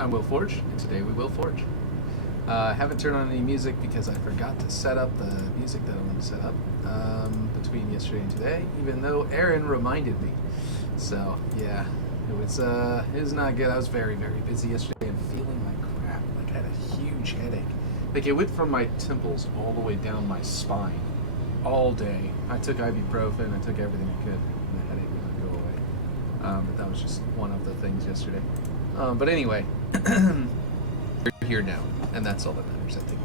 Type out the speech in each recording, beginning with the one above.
I'm Will Forge, and today we will forge. Haven't turned on any music because I forgot to set up the music that I want to set up between yesterday and today, even though Aaron reminded me. So yeah, it was not good. I was very, very busy yesterday and feeling like crap. Like I had a huge headache. Like it went from my temples all the way down my spine all day. I took ibuprofen, I took everything I could, and the headache would not go away. But that was just one of the things yesterday. But anyway, we're here now, and that's all that matters, I think,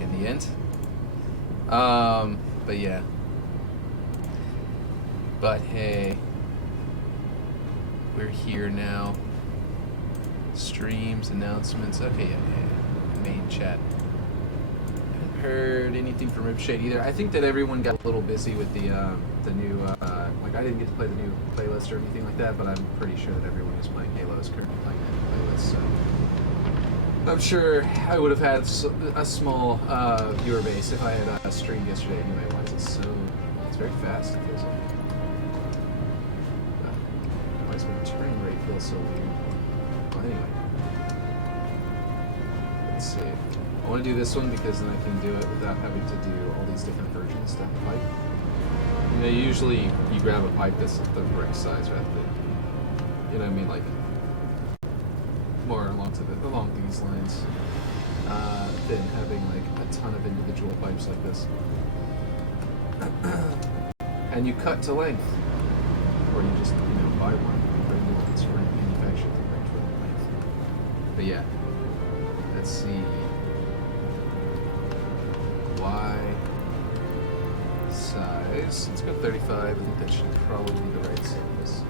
in the end. But yeah. But hey, we're here now. Streams, announcements. Okay, yeah. Main chat. Haven't heard anything from Ripshade either. I think that everyone got a little busy with the new, like I didn't get to play the new playlist or anything like that, but I'm pretty sure that everyone who's playing Halo is currently playing that playlist, so I'm sure I would have had a small viewer base if I had streamed yesterday anyway. Why is it so... It's very fast, it feels like. Why does my turn rate feel so weird? Well, anyway. Let's see. I want to do this one because then I can do it without having to do all these different versions down the pipe. You know, usually you grab a pipe that's the correct size rather than, you know what I mean, like more along these lines than having like a ton of individual pipes like this. And you cut to length, or you just buy one, bring new ones, manufacture them right for length. But yeah, let's see. Y size. Let's go 35. I think that should probably be the right size.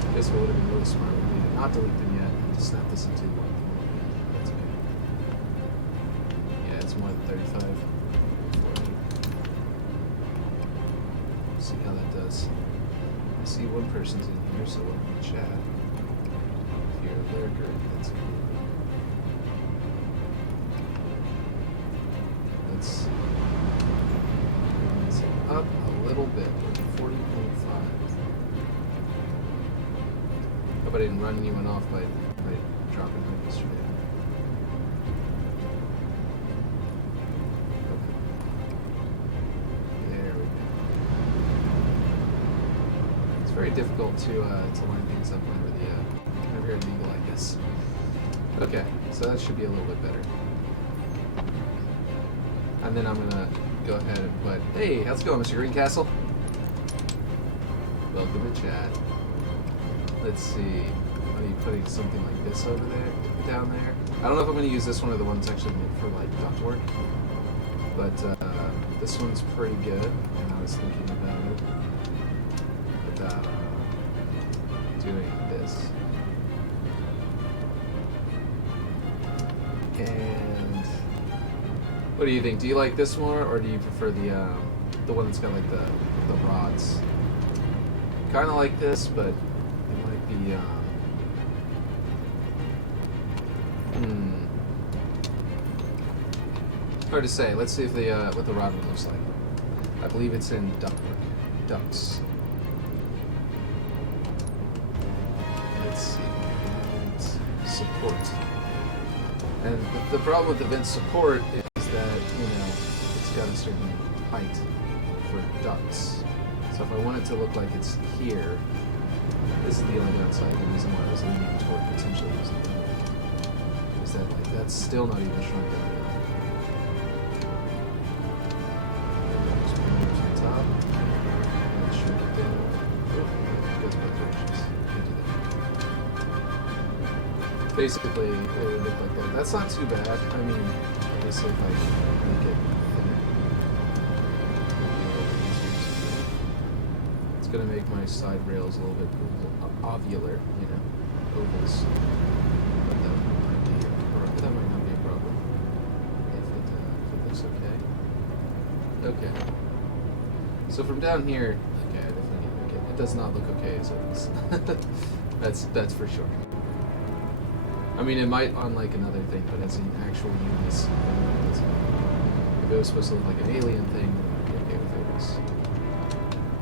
I guess what would have been really smart would be to not delete them yet and just snap this into one. That's okay. Yeah, it's more than 35. 40. See how that does. I see one person's in here, so welcome to chat. Here, lurker. That's cool. Let's raise it up a little bit. 40.5. Hope I didn't run anyone off by dropping them yesterday. Okay. There we go. It's very difficult to line things up whenever you're an eagle, I guess. Okay, so that should be a little bit better. And then I'm gonna go ahead and put, hey, how's it going, Mr. Greencastle? Welcome to chat. Let's see. Are you putting something like this over there, down there? I don't know if I'm going to use this one or the one that's actually meant for like duct work, but this one's pretty good. And I was thinking about doing this. And what do you think? Do you like this more, or do you prefer the one that's got like the rods? Kind of like this, but it might be hard to say. Let's see if what the rod one looks like. I believe it's in ductwork. Ducts. Let's see. Vent support. And the problem with the vent support is that it's got a certain height for ducts. So if I want it to look like it's here, this is the only downside. The reason why I was leaning toward potentially using it is that that's still not even shrunk down enough. Just bring it to the top and shrink it down. Oh, it goes both directions. Can't do that. Basically, it would look like that. That's not too bad. I mean, obviously, if I make it thinner. It's going to make my side rails a little bit ovular, ovals. But that might not be a problem if it looks okay. Okay. So from down here, okay, I definitely need to make it. It does not look okay as it is. That's for sure. I mean, it might on like another thing, but as an actual use, if it was supposed to look like an alien thing, I'd be okay with this.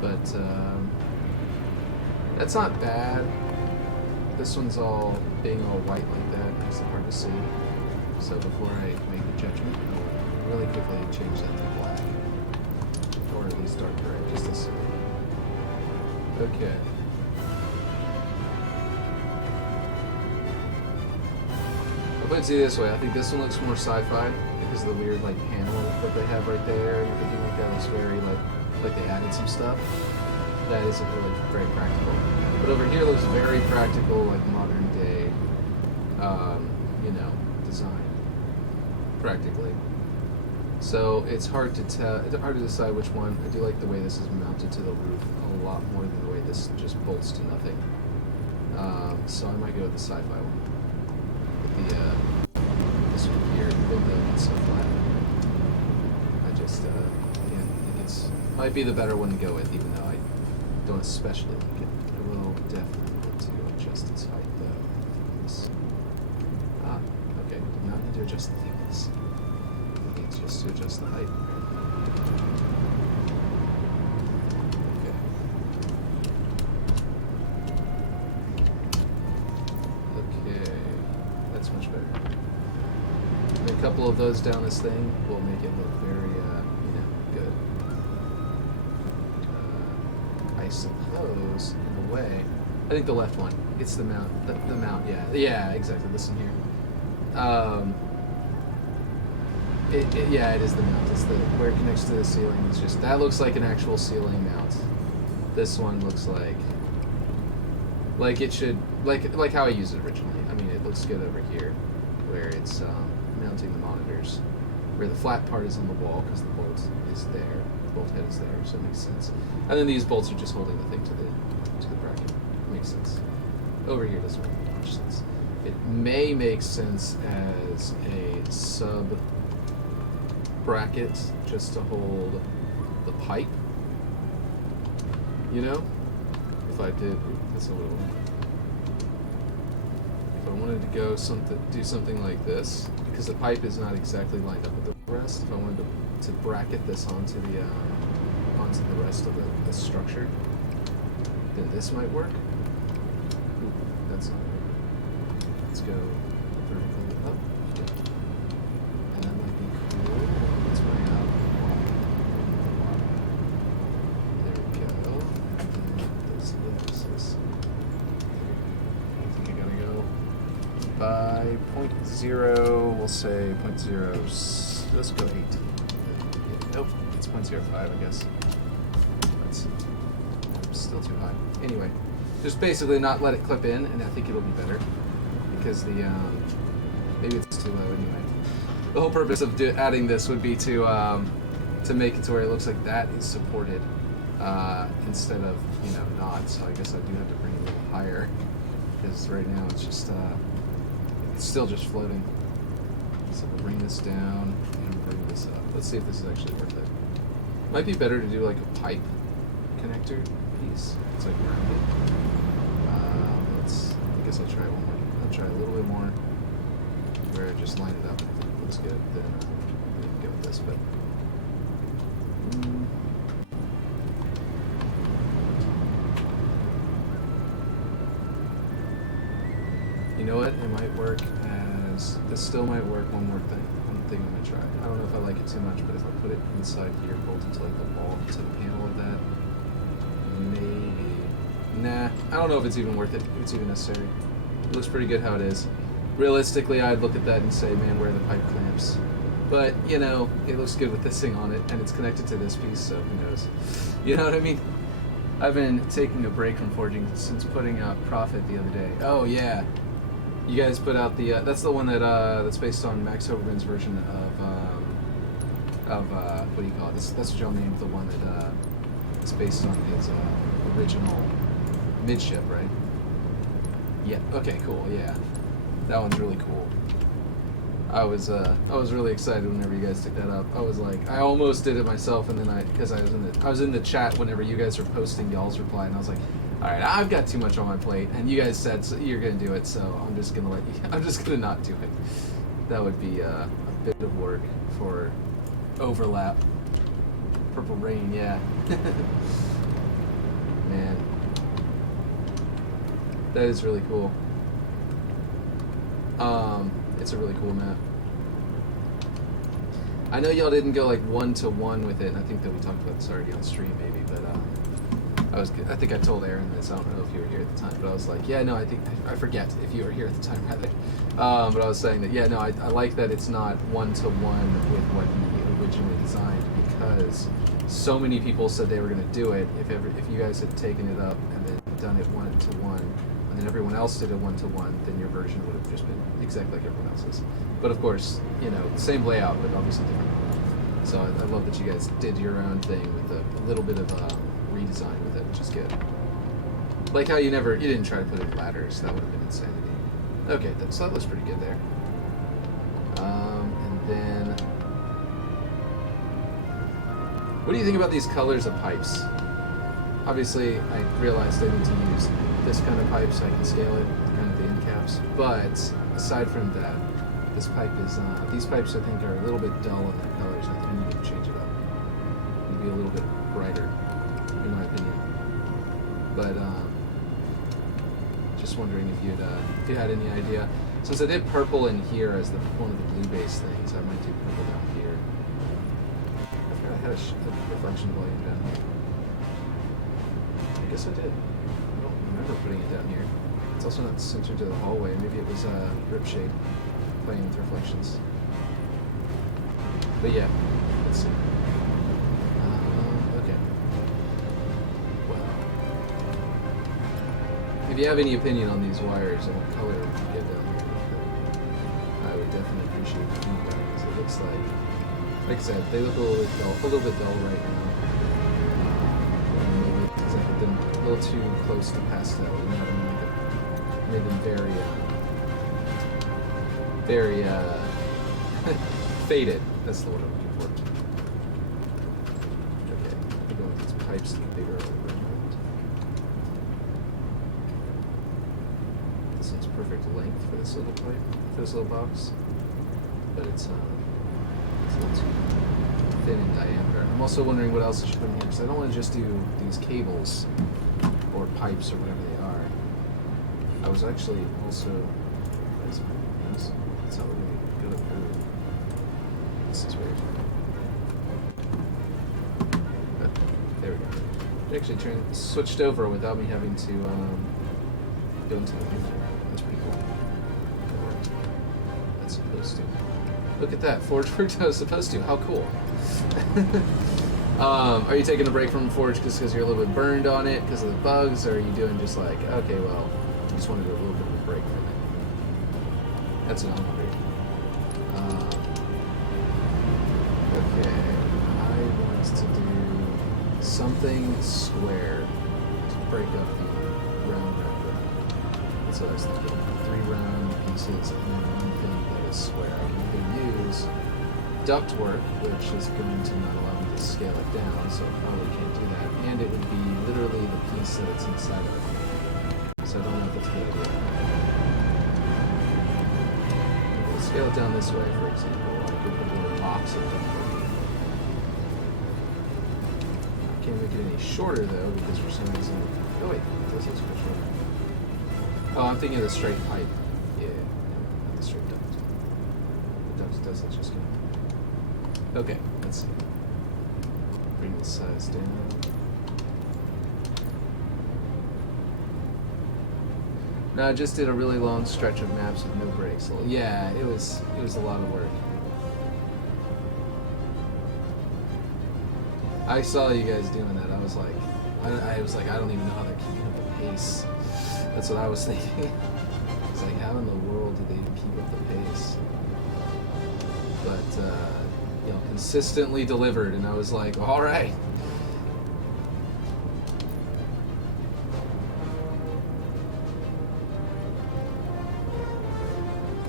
But that's not bad. this one's all being all white like that makes it hard to see. So before I make a judgment, I'll really quickly change that to black, or at least dark gray, just this. Okay. I'll put it to you this way. I think this one looks more sci-fi because of the weird like panel that they have right there and everything like that. Looks very like they added some stuff. That isn't really very practical. But over here looks very practical, like modern day, you know, design. Practically. So it's hard to tell. It's hard to decide which one. I do like the way this is mounted to the roof a lot more than the way this just bolts to nothing. So I might go with the sci-fi one. With the this one here, even though it's so flat. I just again think it's might be the better one to go with, even though I don't especially like it. I will definitely want to adjust its height though. Okay. Did not need to adjust the thickness. It needs just to adjust the height. Okay, that's much better. And a couple of those down this thing will make it look very, you know, good. I suppose, in a way, I think the left one. It's the mount. The mount, yeah, exactly. This one here. Yeah, it is the mount. It's the where it connects to the ceiling. It's just that looks like an actual ceiling mount. This one looks like it should, like how I used it originally. I mean, it looks good over here, where it's mounting the monitors, where the flat part is on the wall because the bolt is there. The bolt head is there, so it makes sense. And then these bolts are just holding the thing to the bracket. It makes sense. Over here doesn't really make much sense. It may make sense as a sub bracket just to hold the pipe. You know, if I did, that's a little. If I wanted to go do something like this, because the pipe is not exactly lined up with the rest. If I wanted to bracket this onto the rest of the structure, then this might work. Ooh, that's not right. Let's go vertically up. And that might be cool. That's my there we go. And this. I think I gotta go by 0.0. We'll say 0.0. Let's go 8. Nope, it's 0.05, I guess. That's still too high. Anyway, just basically not let it clip in, and I think it'll be better. Because the maybe it's too low anyway. The whole purpose of adding this would be to make it to where it looks like that is supported instead of, you know, not. So I guess I do have to bring it a little higher because right now it's just it's still just floating. So we'll bring this down and bring this up. Let's see if this is actually worth it. Might be better to do like a pipe connector piece. It's like rounded. I guess I'll try one more. I'll try a little bit more where I just line it up and if it looks good, then we can go with this. But you know what? It might work as this still might work. One thing I'm gonna try. I don't know if I like it too much, but if I put it inside here, bolted to like the wall, to the panel of that, maybe. Nah, I don't know if it's even worth it. If it's even necessary. It looks pretty good how it is. Realistically, I'd look at that and say, man, where are the pipe clamps? But, you know, it looks good with this thing on it, and it's connected to this piece, so who knows? You know what I mean? I've been taking a break from forging since putting out Prophet the other day. Oh, yeah. You guys put out the, that's the one that, that's based on Max Hoberman's version of what do you call it? That's what y'all named the one that, it's based on his, original midship, right? Yeah. Okay. Cool. Yeah. That one's really cool. I was really excited whenever you guys took that up. I was like, I almost did it myself, and then because I was in the chat whenever you guys were posting y'all's reply, and I was like, all right, I've got too much on my plate, and you guys said so you're gonna do it, so I'm just gonna not do it. That would be a bit of work for overlap. Purple Rain, yeah. Man. That is really cool. It's a really cool map. I know y'all didn't go like 1-to-1 with it, and I think that we talked about this already on stream maybe, but I think I told Aaron this. I don't know if you were here at the time, but I was like, yeah, no, I forget if you were here at the time rather. But I was saying that, yeah, no, I like that it's not 1-to-1 with what he originally designed, because so many people said they were going to do it. If you guys had taken it up and then done it 1-to-1, and then everyone else did a 1-to-1, then your version would have just been exactly like everyone else's. But of course, you know, same layout, but obviously different. So I love that you guys did your own thing with a little bit of redesign with it, which is good. Like how you didn't try to put in ladders. That would have been insanity. Okay, so that looks pretty good there. And then, what do you think about these colors of pipes? Obviously, I realized I need to use this kind of pipe so I can scale it, kind of the end caps. But aside from that, this pipe is, these pipes I think are a little bit dull in their colors. I think we need to change it up. Maybe a little bit brighter, in my opinion. But just wondering if you had any idea. Since I did purple in here as one of the blue base things, I might do purple down here. I forgot I had a reflection volume down here. I guess I did. I don't remember putting it down here. It's also not centered to the hallway. Maybe it was Ripshade playing with reflections. But yeah, let's see. Okay. Well, if you have any opinion on these wires and what color you get down here, I would definitely appreciate the feedback, because it looks like I said, they look a little bit dull right now. Maybe because I put them a little too close to pastel. You know what I mean? Like made them very faded. That's the word I'm looking for. Okay, I'm going with these pipes to the bigger overhead. This one's perfect length for this little pipe, for this little box, but it's a little too thin in diameter. I'm also wondering what else I should put in here, because I don't want to just do these cables or pipes or whatever they are. I was actually also. That's not really good at moving. This is weird. But there we go. It actually switched over without me having to go into the menu. That's pretty cool. That worked. That's supposed to. Look at that. Forge worked how it's supposed to. How cool. Are you taking a break from Forge just because you're a little bit burned on it because of the bugs, or are you doing just like, okay, well, I just want to do a little bit of a break from it? That's an upgrade. Okay, I want to do something square to break up the round. That's what I was thinking. 3 round pieces and then one thing that is square. I can either use ductwork, which is going to not allow me to scale it down, so I probably can't do that. And it would be literally the piece that it's inside of. So I don't know if that's a good idea. We'll scale it down this way, for example. I could put a little box of ductwork. I can't make it any shorter though, because for some reason. Oh wait, it does look shorter. Oh, I'm thinking of the straight pipe. Yeah, not the straight duct. The duct does look just good. Okay, let's see. Bring the size down. No, I just did a really long stretch of maps with no breaks. Yeah, it was a lot of work. I saw you guys doing that. I was like, I don't even know how they're keeping up the pace. That's what I was thinking. It's like, how in the world do they keep up the pace? But you know, consistently delivered, and I was like, all right.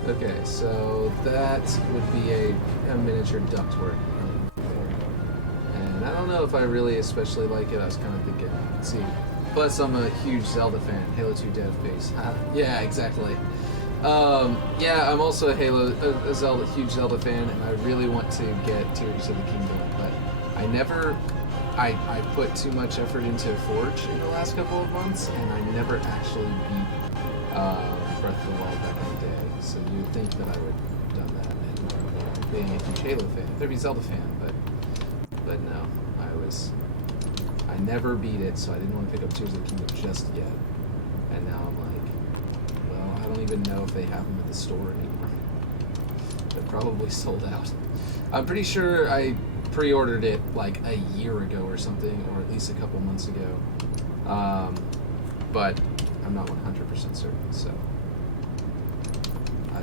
Okay, so that would be a miniature ductwork. And I don't know if I really especially like it. I was kind of thinking, let's see. Plus, I'm a huge Zelda fan. Halo 2 dev face. Yeah, exactly. Yeah, I'm also a huge Zelda fan, and I really want to get Tears of the Kingdom, but I put too much effort into Forge in the last couple of months, and I never actually beat Breath of the Wild back in the day. So you'd think that I would have done that, and being a huge Halo fan, there'd be Zelda fan, but no, I never beat it, so I didn't want to pick up Tears of the Kingdom just yet. And now I'm like, well, I don't even know if they have them at the store anymore. They're probably sold out. I'm pretty sure I pre-ordered it like a year ago or something, or at least a couple months ago. But I'm not 100% certain, so I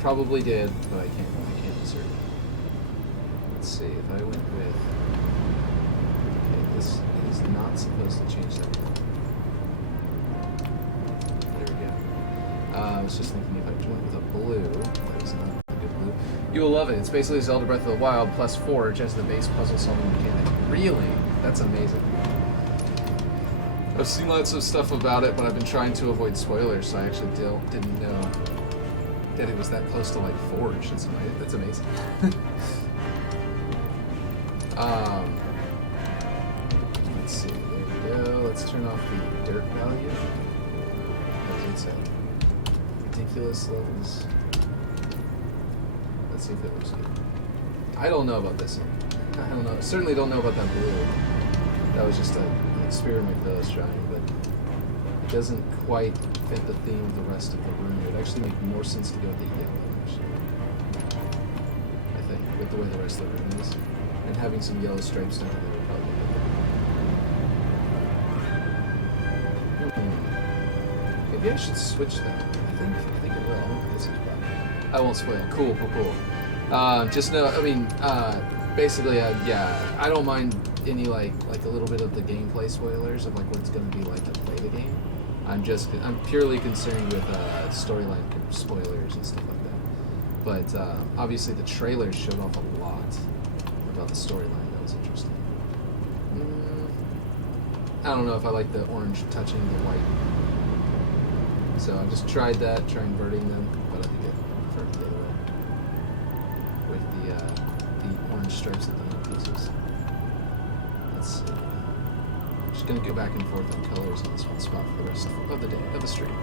probably did, but I can't be certain. Let's see if I went with. Okay, this is not supposed to change that. There we go. I was just thinking if I went with a blue, that is not a good blue. You will love it. It's basically Zelda Breath of the Wild plus Forge as the base puzzle solving mechanic. Really? That's amazing. I've seen lots of stuff about it, but I've been trying to avoid spoilers, so I actually didn't know that it was that close to like Forge. That's amazing. Let's see. There we go. Let's turn off the dirt value. As it said, ridiculous levels. Let's see if it looks good. I don't know about this one. I don't know. Certainly don't know about that blue. That was just an experiment that I was trying, but it doesn't quite fit the theme of the rest of the room. It would actually make more sense to go with the yellow, actually. I think, with the way the rest of the room is. And having some yellow stripes down there would probably be good. Maybe I should switch that. I think it will. I don't think this is bad. I won't spoil. Cool. Just know, I mean, basically, yeah, I don't mind any like a little bit of the gameplay spoilers of like what it's going to be like to play the game. I'm purely concerned with storyline spoilers and stuff like that. But obviously the trailers showed off a lot about the storyline. That was interesting. I don't know if I like the orange touching the white. So I just tried that, try inverting them, but I think I prefer it the other way. With the orange stripes at the end pieces. Let's see. I'm just going to go back and forth on colors on this one spot for the rest of the day, of the stream.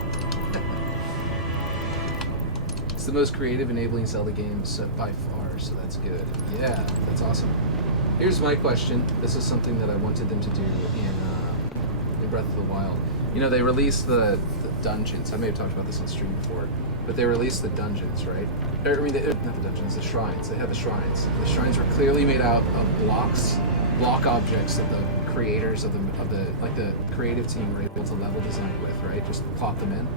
It's the most creative enabling Zelda game by far, so that's good. Yeah, that's awesome. Here's my question. This is something that I wanted them to do in Breath of the Wild. You know, they released the dungeons. I may have talked about this on stream before, but they released the dungeons, right? I mean, not the dungeons, the shrines. They had the shrines. The shrines were clearly made out of block objects that the creators of the creative team were able to level design with, right? Just plop them in.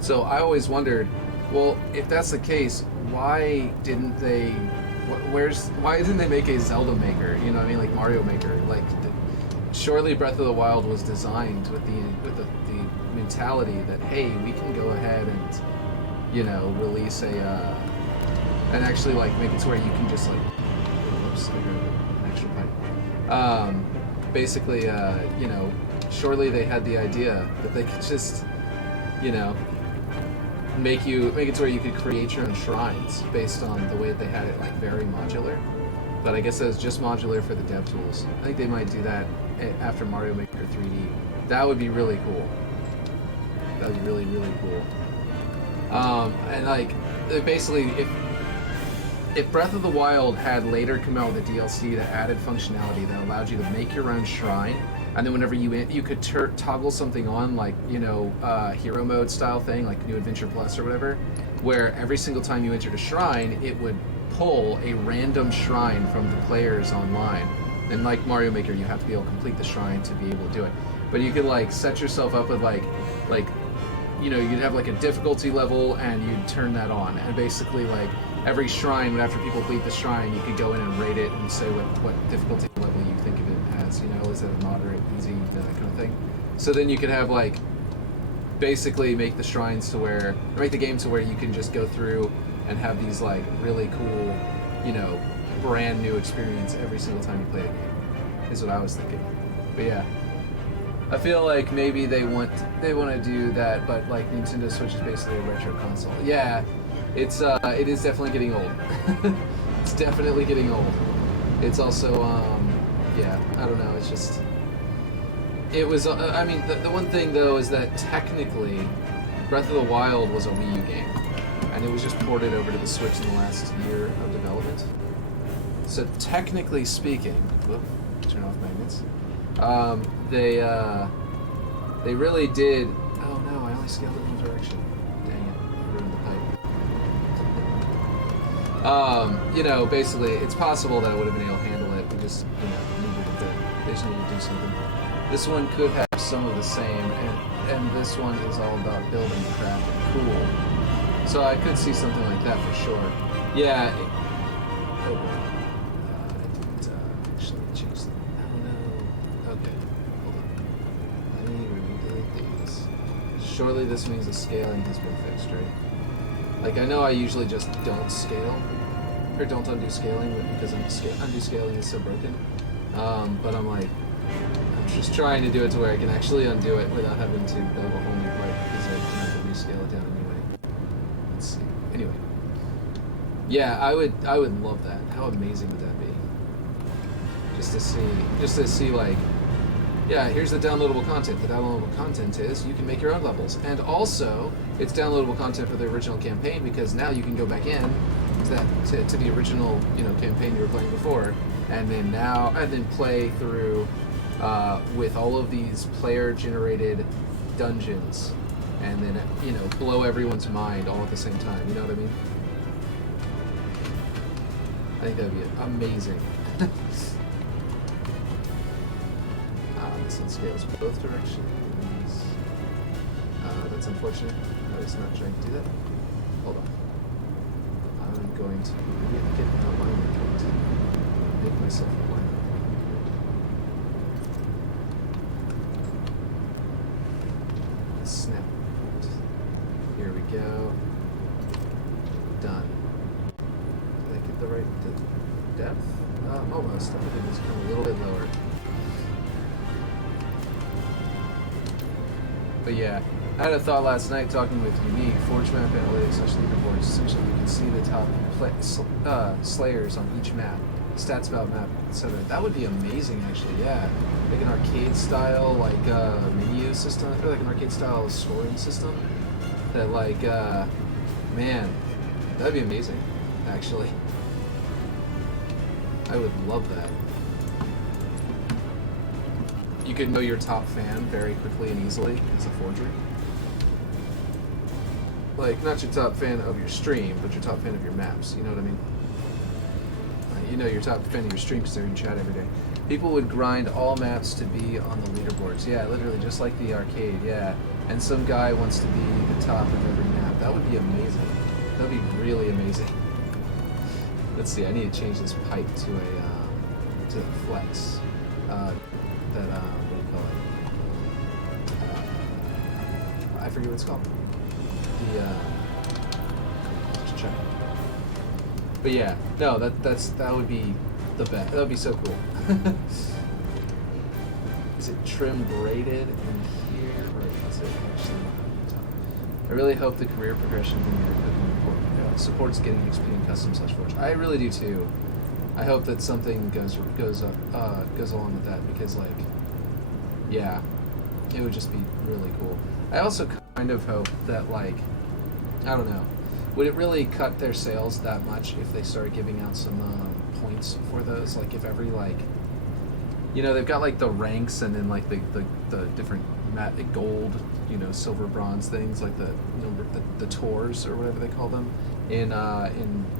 So I always wondered, well, if that's the case, why didn't they? Why didn't they make a Zelda Maker? You know what I mean, like Mario Maker. Like, surely Breath of the Wild was designed with the mentality that, hey, we can go ahead and, you know, release and actually like make it to where you can just like, oops, I grabbed an extra pipe. Basically, you know, surely they had the idea that they could just, you know, make it to where you could create your own shrines based on the way that they had it, like very modular. But I guess that was just modular for the dev tools. I think they might do that after Mario Maker 3D. That would be really cool. That would be really, really cool. And like, basically, if Breath of the Wild had later come out with a DLC that added functionality that allowed you to make your own shrine, and then whenever you could toggle something on, like, you know, hero mode style thing, like New Adventure Plus or whatever, where every single time you entered a shrine, it would pull a random shrine from the players online. And like Mario Maker, you have to be able to complete the shrine to be able to do it. But you could like set yourself up with like, you know, you'd have like a difficulty level and you'd turn that on. And basically like every shrine, after people complete the shrine, you could go in and rate it and say what difficulty level you think of it as, you know, is it a moderate, easy, that kind of thing. So then you could have like, basically make the shrines to where, or make the game to where you can just go through and have these like really cool, you know, brand new experience every single time you play the game, is what I was thinking. But yeah, I feel like maybe they want to do that, but like Nintendo Switch is basically a retro console. Yeah, it is definitely getting old. It's definitely getting old. It's also yeah, I don't know. It's just, it was. I mean, the one thing though is that technically, Breath of the Wild was a Wii U game, and it was just ported over to the Switch in the last year of development. So technically speaking, whoop, turn off magnets. They really did. Oh no, I only scaled it in one direction. Dang it, I ruined the pipe. You know, basically, it's possible that I would have been able to handle it. We just, you know, they just needed to do something. This one could have some of the same, and this one is all about building, craft, and cool. So I could see something like that for sure. Yeah. Oh boy. I didn't actually change them. Oh no. Okay. Hold on. Let me delete these. Surely this means the scaling has been fixed, right? Like, I know I usually just don't scale, or don't undo scaling because undo scaling is so broken. But I'm like, I'm just trying to do it to where I can actually undo it without having to build a whole new part because I have to rescale it down anyway. Let's see. Anyway. Yeah, I would love that. How amazing would that be? Just to see like, yeah, here's the downloadable content. The downloadable content is you can make your own levels, and also it's downloadable content for the original campaign because now you can go back in to that to the original, you know, campaign you were playing before, and then play through with all of these player-generated dungeons, and then, you know, blow everyone's mind all at the same time. You know what I mean? I think that'd be amazing. This one scales both directions. That's unfortunate. I was not trying to do that. Hold on. I'm going to get an alignment point. Make myself an alignment point. Snap. Here we go. Done. Did I get the right depth? Almost. I think it was a little bit lower. But yeah, I had a thought last night talking with Unique, Forge Map Analytics / leaderboards. Essentially, you can see the top slayers on each map, stats about map, etc. That would be amazing, actually. Yeah, like an arcade style, like menu system, or like an arcade style scoring system. That, like, man, that'd be amazing, actually. I would love that. You could know your top fan very quickly and easily as a forger. Like, not your top fan of your stream, but your top fan of your maps, you know what I mean? You know your top fan of your stream because they're in chat every day. People would grind all maps to be on the leaderboards. Yeah, literally, just like the arcade, yeah. And some guy wants to be the top of every map. That would be amazing. That would be really amazing. Let's see, I need to change this pipe to a flex. What do you call it? I forget what it's called. Just check. But yeah, no, that would be the best. That would be so cool. Is it trim braided in here, or is it actually on top? I really hope the career progression in your cooking report supports getting XP in custom / forge. I really do too. I hope that something goes along with that because, like, yeah, it would just be really cool. I also kind of hope that, like, I don't know, would it really cut their sales that much if they started giving out some points for those? Like, if every, like, you know, they've got like the ranks and then like the different gold, you know, silver, bronze things, like the tours or whatever they call them in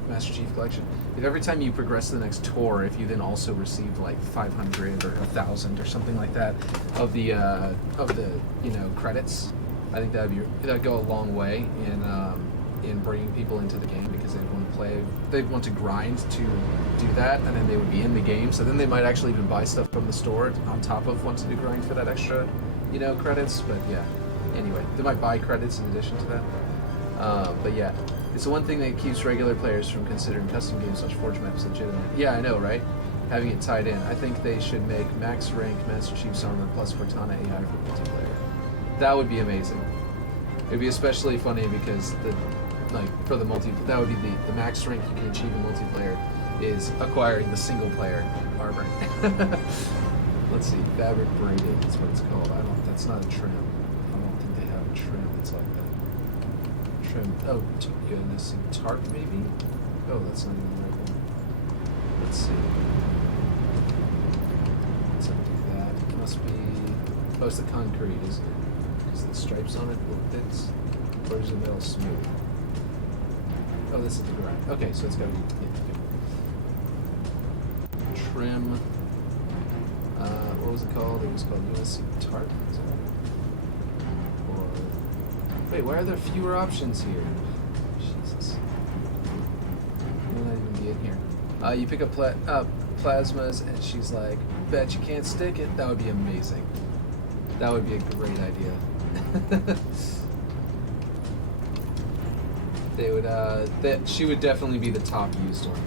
Master Chief Collection. If every time you progress to the next tour, if you then also received like 500 or 1,000 or something like that of the you know, credits, I think that'd go a long way in bringing people into the game because they'd want to grind to do that, and then they would be in the game, so then they might actually even buy stuff from the store on top of wanting to grind for that extra, you know, credits. But yeah, anyway, they might buy credits in addition to that. But yeah, it's the one thing that keeps regular players from considering custom games / forge maps legitimate. Yeah, I know, right? Having it tied in. I think they should make max rank Master Chief's armor plus Cortana AI for multiplayer. That would be amazing. It'd be especially funny because for the that would be the max rank you can achieve in multiplayer is acquiring the single player armor. Let's see, fabric braided, that's what it's called. That's not a trim. I don't think they have a trim that's like that. Trim. Oh, goodness. Tarp, maybe? Oh, that's not even the right one. Let's see. Let's undo that. It must be... Oh, it's the concrete, isn't it? Is the stripes on it with bits? Or is the metal smooth? Oh, this is the grind. Okay, so it's got to be... Yeah, okay. Trim. What was it called? It was called USC Tarp, is that right? Or... Wait, why are there fewer options here? Jesus. Will not even be in here. You pick up plasmas, and she's like, bet you can't stick it. That would be amazing. That would be a great idea. They would, she would definitely be the top used one.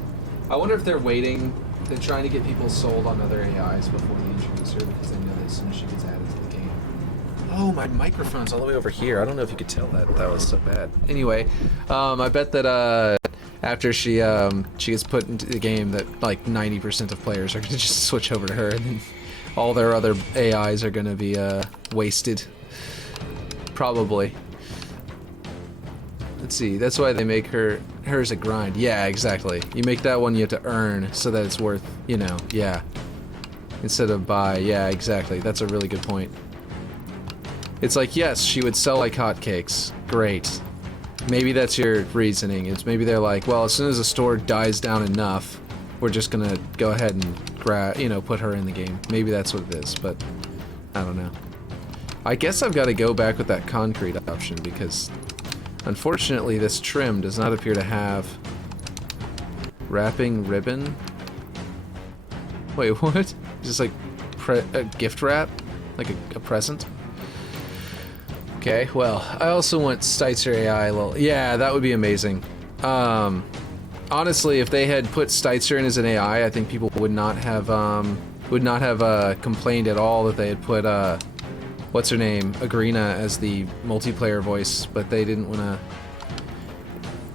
I wonder if they're waiting, they're trying to get people sold on other AIs before they introduce her, because they know that as soon as she gets added to the game. Oh, my microphone's all the way over here. I don't know if you could tell that. That was so bad. Anyway, I bet that, after she gets put into the game, that like 90% of players are going to just switch over to her, and then all their other AIs are going to be wasted. Probably. Let's see, that's why they make hers a grind. Yeah, exactly. You make that one, you have to earn so that it's worth, you know, yeah. Instead of buy, yeah, exactly. That's a really good point. It's like, yes, she would sell like hotcakes. Great. Maybe that's your reasoning. It's maybe they're like, well, as soon as the store dies down enough, we're just gonna go ahead and put her in the game. Maybe that's what it is, but I don't know. I guess I've got to go back with that concrete option because unfortunately this trim does not appear to have wrapping ribbon. Wait, what? Is this like a gift wrap? Like a present? Okay, well, I also want Steitzer AI. Well, yeah, that would be amazing. Honestly, if they had put Steitzer in as an AI, I think people would not have complained at all that they had put what's her name, Agrina, as the multiplayer voice, but they didn't want to.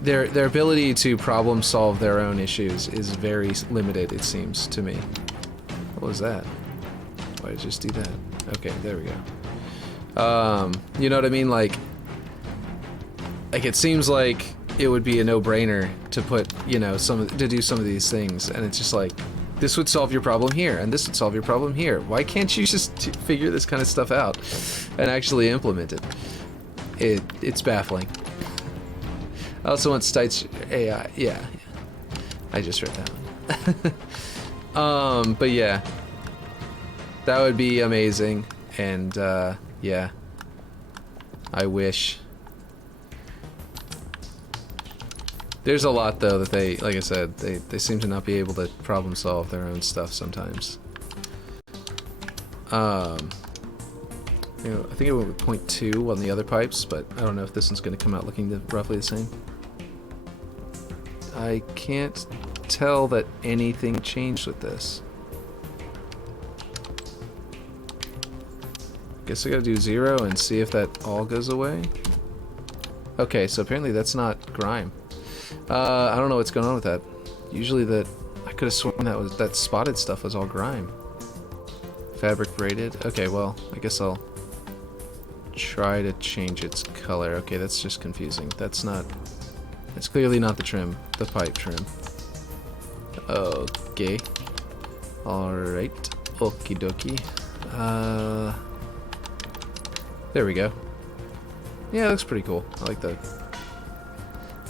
Their ability to problem solve their own issues is very limited, it seems to me. What was that? Why did I just do that? Okay, there we go. You know what I mean? Like it seems like it would be a no-brainer to put, you know, to do some of these things, and it's just like, this would solve your problem here, and this would solve your problem here. Why can't you just figure this kind of stuff out and actually implement it? It's baffling. I also want Steitz AI. Yeah. I just read that one. But yeah. That would be amazing, and yeah. I wish. There's a lot though that they, like I said, they seem to not be able to problem solve their own stuff sometimes. You know, I think it went with 0.2 on the other pipes, but I don't know if this one's going to come out looking roughly the same. I can't tell that anything changed with this. Guess I gotta do 0 and see if that all goes away. Okay, so apparently that's not grime. I don't know what's going on with that. Usually I could have sworn that spotted stuff was all grime. Fabric braided. Okay, well, I guess I'll try to change its color. Okay, that's just confusing. That's clearly not the trim, the pipe trim. Okay. Alright. Okie dokie. There we go. Yeah, it looks pretty cool. I like that.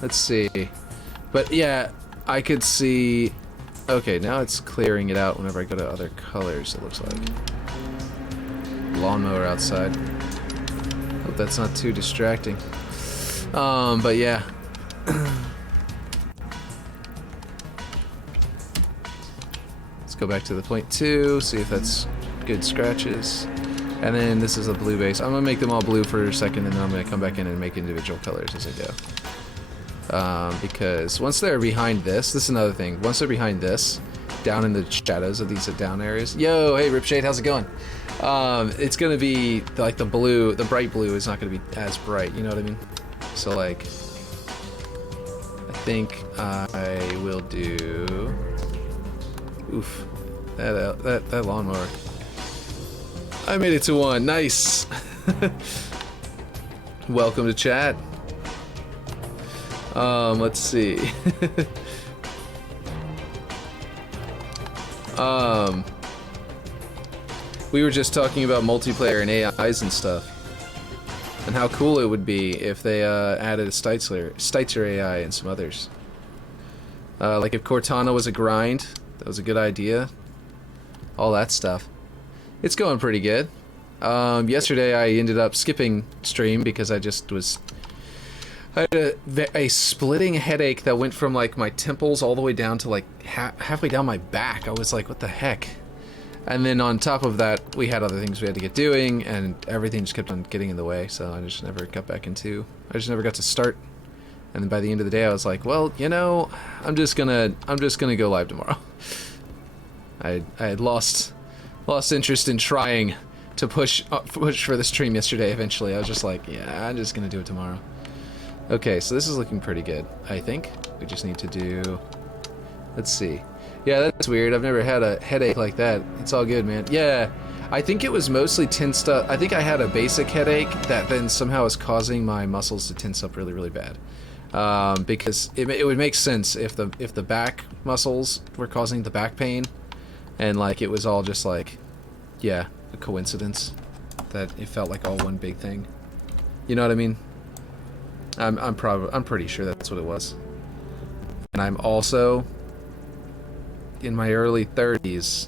Let's see. But yeah, I could see... Okay, now it's clearing it out whenever I go to other colors, it looks like. Lawnmower outside. Hope that's not too distracting. But yeah. Let's go back to the 0.2, see if that's good scratches. And then this is a blue base. I'm gonna make them all blue for a second, and then I'm gonna come back in and make individual colors as I go. Because once they're behind this is another thing. Once they're behind this, down in the shadows of these down areas. Yo, hey Ripshade, how's it going? It's gonna be like the blue, the bright blue is not gonna be as bright. You know what I mean? So like, I think I will do. Oof, that lawnmower. I made it to 1. Nice. Welcome to chat. Let's see. We were just talking about multiplayer and AIs and stuff. And how cool it would be if they added a Steitzer AI and some others. Like if Cortana was a grind, that was a good idea. All that stuff. It's going pretty good. Yesterday I ended up skipping stream because I had a splitting headache that went from like my temples all the way down to like halfway down my back. I was like, what the heck? And then on top of that, we had other things we had to get doing, and everything just kept on getting in the way, so I just never got to start. And then by the end of the day, I was like, well, you know, I'm just gonna go live tomorrow. I had lost interest in trying to push for the stream yesterday. Eventually, I was just like, yeah, I'm just gonna do it tomorrow. Okay, so this is looking pretty good. I think we just need to do. Let's see. Yeah, that's weird. I've never had a headache like that. It's all good, man. Yeah, I think it was mostly tensed up. I think I had a basic headache that then somehow is causing my muscles to tense up really, really bad. Because it would make sense if the back muscles were causing the back pain, and like it was all just like, yeah, a coincidence that it felt like all one big thing. You know what I mean? I'm pretty sure that's what it was. And I'm also in my early 30s,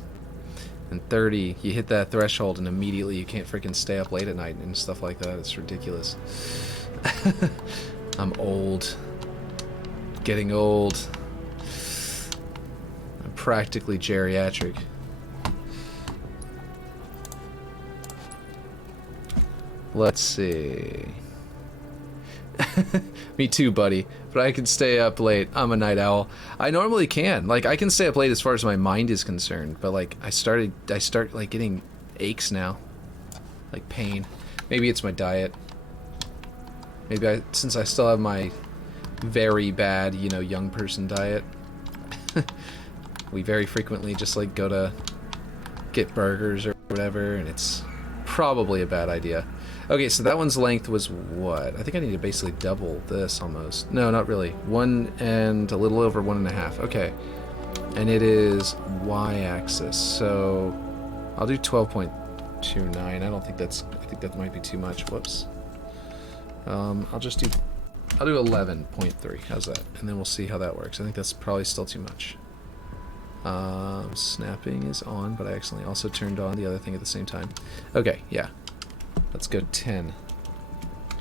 and 30, you hit that threshold and immediately you can't freaking stay up late at night and stuff like that. It's ridiculous. I'm old. Getting old. I'm practically geriatric. Let's see. Me too, buddy. But I can stay up late. I'm a night owl. I normally can. Like, I can stay up late as far as my mind is concerned. But, like, I start, like, getting aches now. Like, pain. Maybe it's my diet. Maybe since I still have my very bad, you know, young person diet. We very frequently just, like, go to get burgers or whatever. And it's probably a bad idea. Okay, so that one's length was what? I think I need to basically double this almost. No, not really. 1 and a little over 1.5. Okay. And it is y-axis. So I'll do 12.29. I think that might be too much. Whoops. I'll do 11.3. How's that? And then we'll see how that works. I think that's probably still too much. Snapping is on, but I accidentally also turned on the other thing at the same time. Okay, yeah. Let's go 10.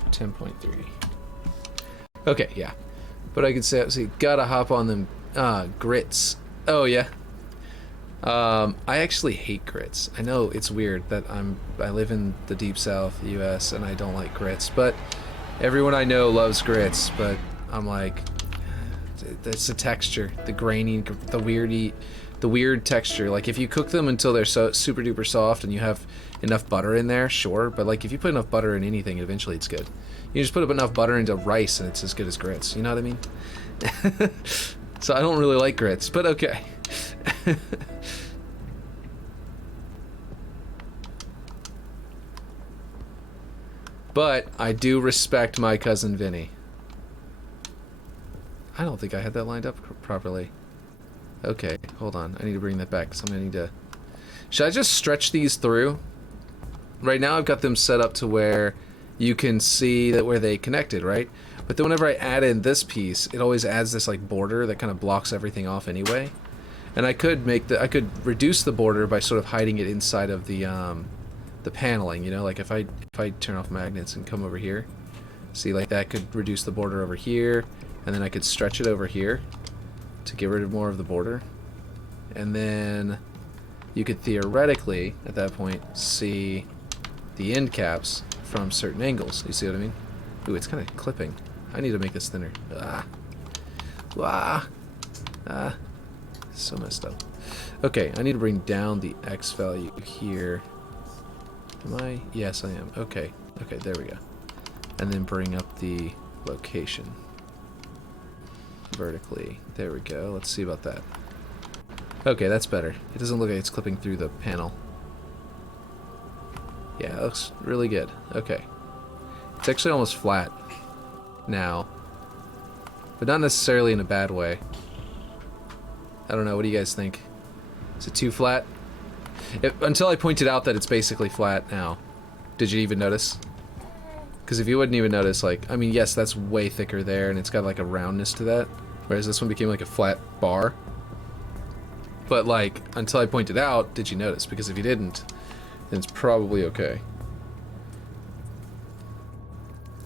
10.3. Okay, yeah. But I can say, see, gotta hop on them grits. Oh, yeah. I actually hate grits. I know it's weird that I live in the deep south US and I don't like grits, but everyone I know loves grits, but I'm like, it's the texture, the grainy, the weird texture. Like, if you cook them until they're so super duper soft and you have enough butter in there, sure, but like if you put enough butter in anything, eventually it's good. You just put enough butter into rice and it's as good as grits. You know what I mean? So I don't really like grits, but okay. But I do respect my cousin Vinny. I don't think I had that lined up properly. Okay, hold on. I need to bring that back. So I'm gonna need to. Should I just stretch these through? Right now I've got them set up to where you can see that where they connected, right? But then whenever I add in this piece, it always adds this like border that kind of blocks everything off anyway. And I could reduce the border by sort of hiding it inside of the paneling, you know, like if I turn off magnets and come over here, see, like that could reduce the border over here, and then I could stretch it over here to get rid of more of the border. And then you could theoretically at that point see the end caps from certain angles. You see what I mean? Ooh, it's kind of clipping. I need to make this thinner. So messed up. Okay, I need to bring down the X value here. Am I? Yes, I am. Okay. Okay, there we go. And then bring up the location vertically. There we go. Let's see about that. Okay, that's better. It doesn't look like it's clipping through the panel. Yeah, it looks really good. Okay. It's actually almost flat now. but not necessarily in a bad way. I don't know, what do you guys think? Is it too flat? Until I pointed out that it's basically flat now. Did you even notice? Because if you wouldn't even notice, like, I mean, yes, that's way thicker there, and it's got like a roundness to that, whereas this one became like a flat bar. But like, until I pointed out, did you notice? Because if you didn't, then it's probably okay.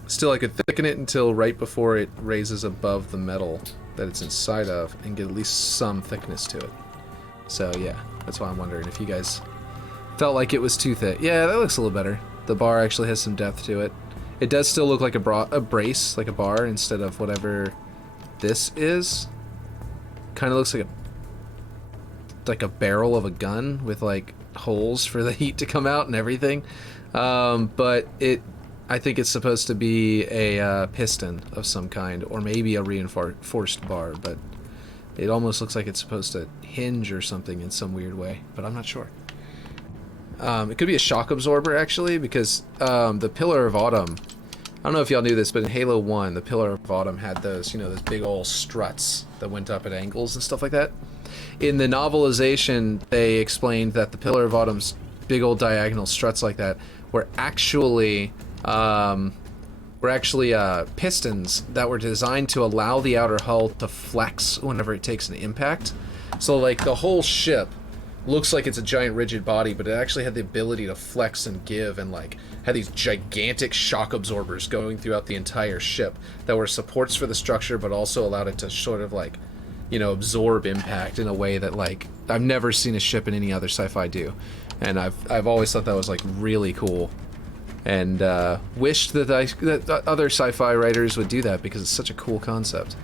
Still, I could thicken it until right before it raises above the metal that it's inside of, and get at least some thickness to it. So yeah, that's why I'm wondering if you guys felt like it was too thick. Yeah, that looks a little better. The bar actually has some depth to it. It does still look like a brace, like a bar, instead of whatever this is. Kind of looks like a barrel of a gun with like holes for the heat to come out and everything. But I think it's supposed to be a piston of some kind, or maybe a reinforced bar, but it almost looks like it's supposed to hinge or something in some weird way, but I'm not sure. It could be a shock absorber, actually, because the Pillar of Autumn, I don't know if y'all knew this, but in Halo 1, the Pillar of Autumn had those, you know, those big old struts that went up at angles and stuff like that. In the novelization, they explained that the Pillar of Autumn's big old diagonal struts like that were actually pistons that were designed to allow the outer hull to flex whenever it takes an impact. So like the whole ship looks like it's a giant rigid body, but it actually had the ability to flex and give, and like had these gigantic shock absorbers going throughout the entire ship that were supports for the structure, but also allowed it to sort of like, you know, absorb impact in a way that like I've never seen a ship in any other sci-fi do. And I've always thought that was like really cool, and wished that other sci-fi writers would do that, because it's such a cool concept.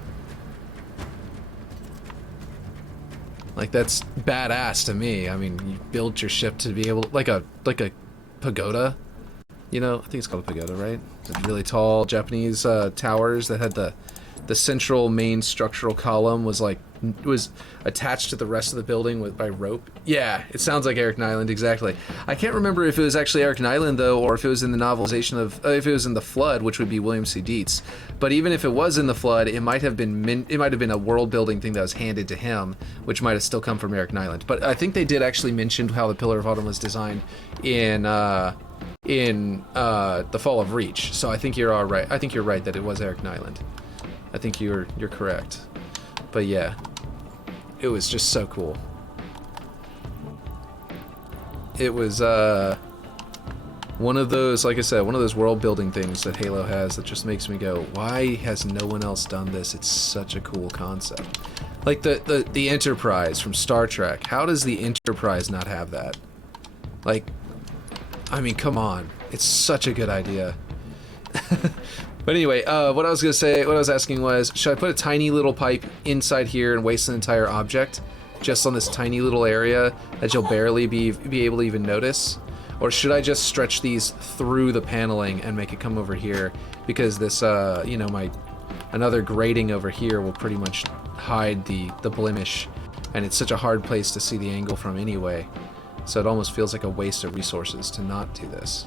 Like, that's badass to me. I mean, you build your ship to be able, like a pagoda, you know, I think it's called a pagoda, right? The really tall Japanese towers that had the central main structural column was attached to the rest of the building by rope. Yeah, it sounds like Eric Nyland, exactly. I can't remember if it was actually Eric Nyland though, or if it was in the novelization of, if it was in The Flood, which would be William C. Dietz. But even if it was in The Flood, it might have been a world building thing that was handed to him, which might have still come from Eric Nyland. But I think they did actually mention how the Pillar of Autumn was designed in The Fall of Reach. So I think you're all right. I think you're right that it was Eric Nyland. I think you're correct. But yeah, it was just so cool. It was one of those, like I said, one of those world building things that Halo has that just makes me go, why has no one else done this? It's such a cool concept. Like the Enterprise from Star Trek. How does the Enterprise not have that? Like, I mean, come on. It's such a good idea. But anyway, what I was asking was, should I put a tiny little pipe inside here and waste an entire object just on this tiny little area that you'll barely be able to even notice? Or should I just stretch these through the paneling and make it come over here? Because this, you know, another grating over here will pretty much hide the blemish, and it's such a hard place to see the angle from anyway. So it almost feels like a waste of resources to not do this.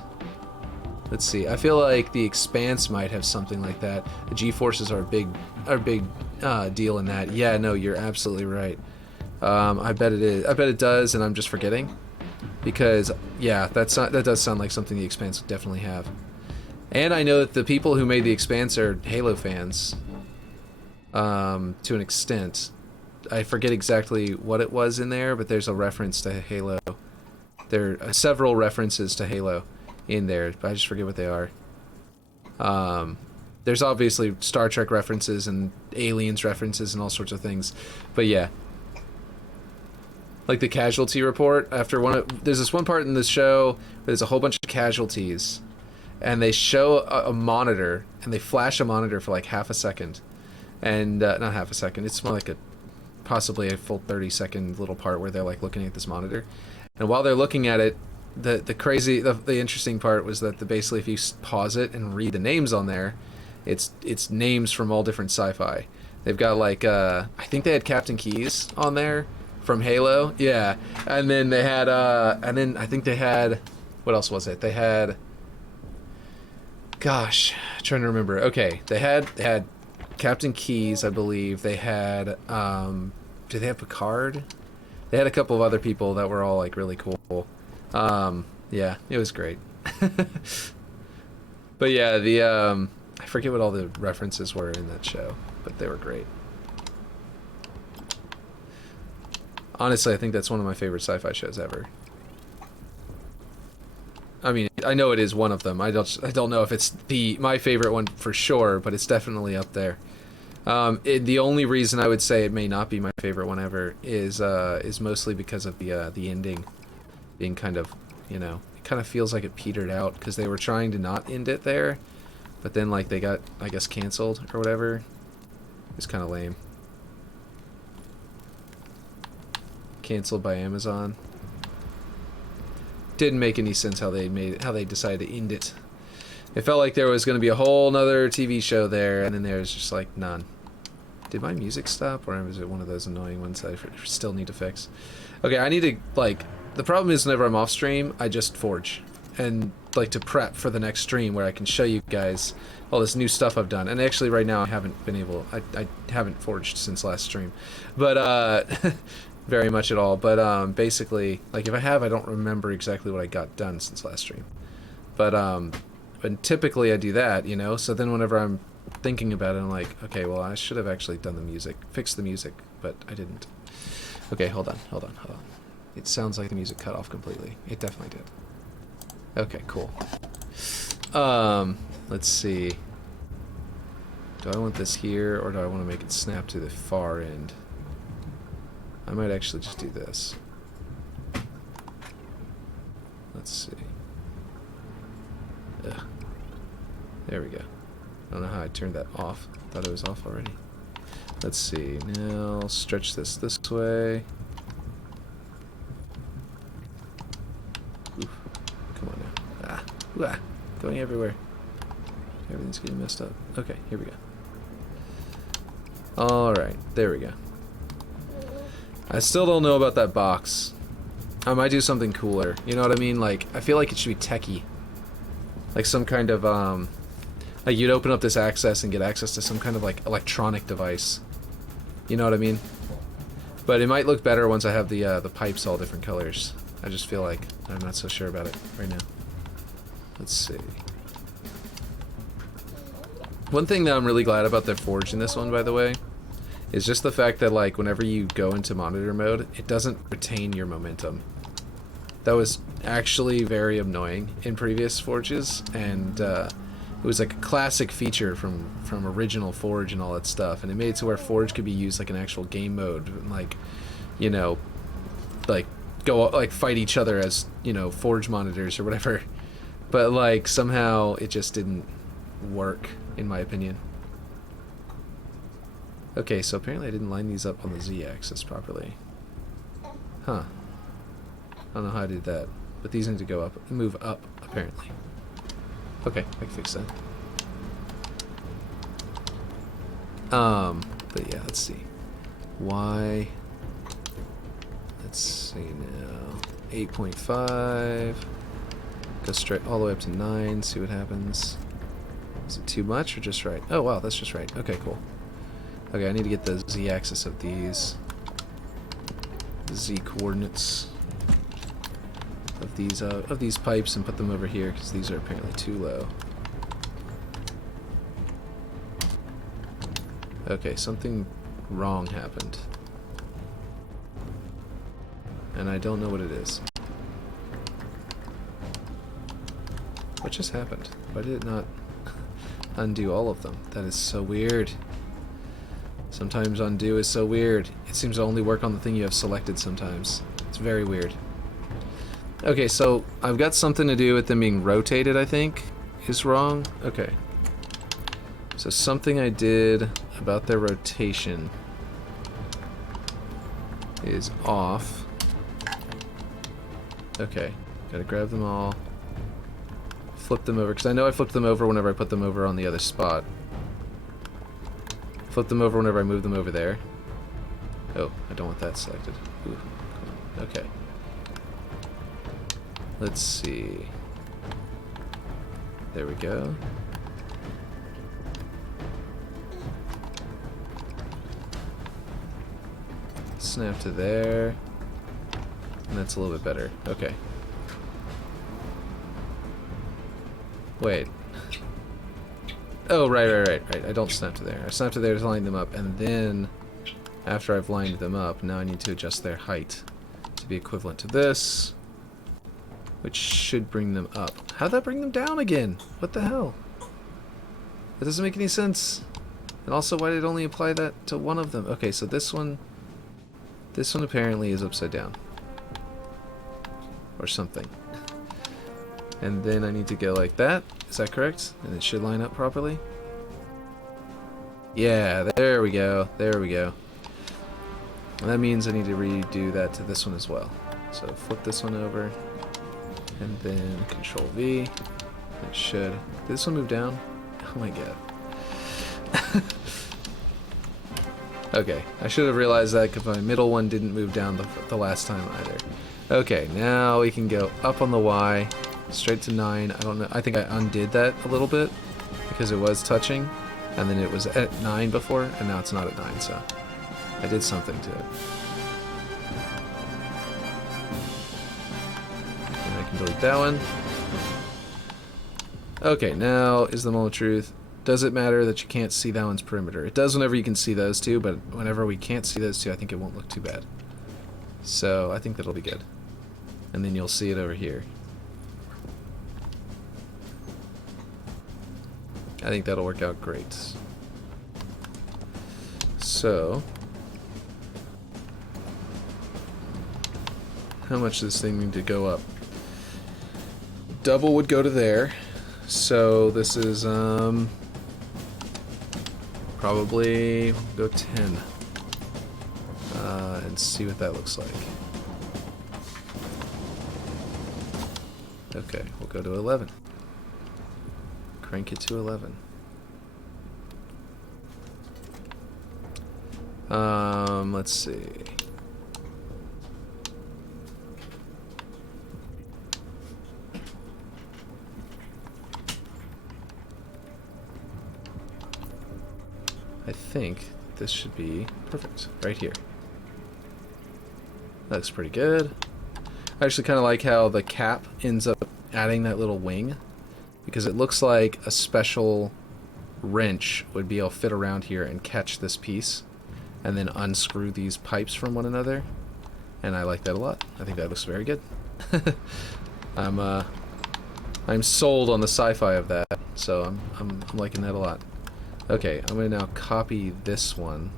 Let's see. I feel like the Expanse might have something like that. The G-forces are a big deal in that. Yeah, no, you're absolutely right. I bet it is. I bet it does, and I'm just forgetting. Because yeah, that does sound like something the Expanse would definitely have. And I know that the people who made the Expanse are Halo fans, to an extent. I forget exactly what it was in there, but there's a reference to Halo. There are several references to Halo in there, but I just forget what they are. There's obviously Star Trek references and Aliens references and all sorts of things, but yeah. Like the casualty report, there's this one part in the show where there's a whole bunch of casualties, and they show a monitor, and they flash a monitor for like half a second, and not half a second, it's more like possibly a full 30-second little part where they're like looking at this monitor, and while they're looking at it, the interesting part was that basically if you pause it and read the names on there, it's names from all different sci-fi. They've got like I think they had Captain Keyes on there from Halo, yeah, and then they had and then I think they had, what else was it? They had, gosh, trying to remember. Okay, they had Captain Keyes, I believe. They had, did they have Picard? They had a couple of other people that were all, like, really cool. Yeah, it was great. But yeah, I forget what all the references were in that show, but they were great. Honestly, I think that's one of my favorite sci-fi shows ever. I mean, I know it is one of them. I don't know if it's my favorite one for sure, but it's definitely up there. The only reason I would say it may not be my favorite one ever is mostly because of the ending being kind of, you know, it kind of feels like it petered out because they were trying to not end it there, but then like they got, I guess, canceled or whatever. It's kind of lame. Canceled by Amazon. Didn't make any sense how they decided to end it. It felt like there was going to be a whole nother TV show there, and then there was just like none. Did my music stop, or was it one of those annoying ones I still need to fix? Okay, I need to, like, the problem is whenever I'm off stream, I just forge. And, like, to prep for the next stream where I can show you guys all this new stuff I've done. And actually right now I haven't been able, I haven't forged since last stream. But, very much at all. But, basically, like, if I have, I don't remember exactly what I got done since last stream. But typically I do that, you know? So then whenever I'm thinking about it, I'm like, okay, well, I should have actually done the music, fixed the music, but I didn't. Okay, hold on. It sounds like the music cut off completely. It definitely did. Okay, cool. Let's see. Do I want this here, or do I want to make it snap to the far end? I might actually just do this. Let's see. Ugh. There we go. I don't know how I turned that off. Thought it was off already. Let's see. Now I'll stretch this way. Oof. Come on now. Ah. Going everywhere. Everything's getting messed up. Okay, here we go. Alright, there we go. I still don't know about that box. I might do something cooler. You know what I mean? Like, I feel like it should be techie. Like some kind of, like you'd open up this access and get access to some kind of like electronic device. You know what I mean? But it might look better once I have the pipes all different colors. I just feel like I'm not so sure about it right now. Let's see. One thing that I'm really glad about their forge in this one, by the way, is just the fact that like whenever you go into monitor mode, it doesn't retain your momentum. That was actually very annoying in previous forges, and it was like a classic feature from original Forge and all that stuff, and it made it to where Forge could be used like an actual game mode, and like, you know, like go like fight each other as, you know, Forge monitors or whatever. But like somehow it just didn't work, in my opinion. Okay, so apparently I didn't line these up on the Z-axis properly. Huh. I don't know how I did that, but these need to go up, move up, apparently. Okay, I can fix that. But yeah, let's see. Y. Let's see now. 8.5. Go straight all the way up to 9, see what happens. Is it too much or just right? Oh wow, that's just right. Okay, cool. Okay, I need to get the Z-axis of these. The Z coordinates of these pipes and put them over here because these are apparently too low. Okay, something wrong happened. And I don't know what it is. What just happened? Why did it not undo all of them? That is so weird. Sometimes undo is so weird. It seems to only work on the thing you have selected sometimes. It's very weird. Okay, so I've got something to do with them being rotated, I think, is wrong. Okay. So something I did about their rotation is off. Okay, gotta grab them all. Flip them over, because I know I flipped them over whenever I put them over on the other spot. Flip them over whenever I move them over there. Oh, I don't want that selected. Ooh, come on. Okay. Let's see. There we go. snap to there. And that's a little bit better. Okay. Wait. Oh, right. I don't snap to there. I snap to there to line them up, and then after I've lined them up, now I need to adjust their height to be equivalent to this, which should bring them up. How'd that bring them down again? What the hell? That doesn't make any sense. And also, why did it only apply that to one of them? Okay, so this one apparently is upside down. Or something. And then I need to go like that. Is that correct? And it should line up properly. Yeah, there we go. There we go. And that means I need to redo that to this one as well. So flip this one over. And then Control V. It should. Did this one move down? Oh my god. Okay, I should have realized that because my middle one didn't move down the last time either. Okay, now we can go up on the Y, straight to 9. I don't know, I think I undid that a little bit because it was touching, and then it was at 9 before, and now it's not at 9, so I did something to it. And I can delete that one. Okay, now is the moment of truth. Does it matter that you can't see that one's perimeter? It does whenever you can see those two, but whenever we can't see those two, I think it won't look too bad. So I think that'll be good. And then you'll see it over here. I think that'll work out great. So, how much does this thing need to go up? Double would go to there. So this is probably go 10 and see what that looks like. Okay, we'll go to 11. Crank it to 11. Let's see. I think this should be perfect right here. That looks pretty good. I actually kind of like how the cap ends up adding that little wing, because it looks like a special wrench would be able to fit around here and catch this piece and then unscrew these pipes from one another, and I like that a lot. I think that looks very good. I'm sold on the sci-fi of that, so I'm liking that a lot. Okay, I'm gonna now copy this one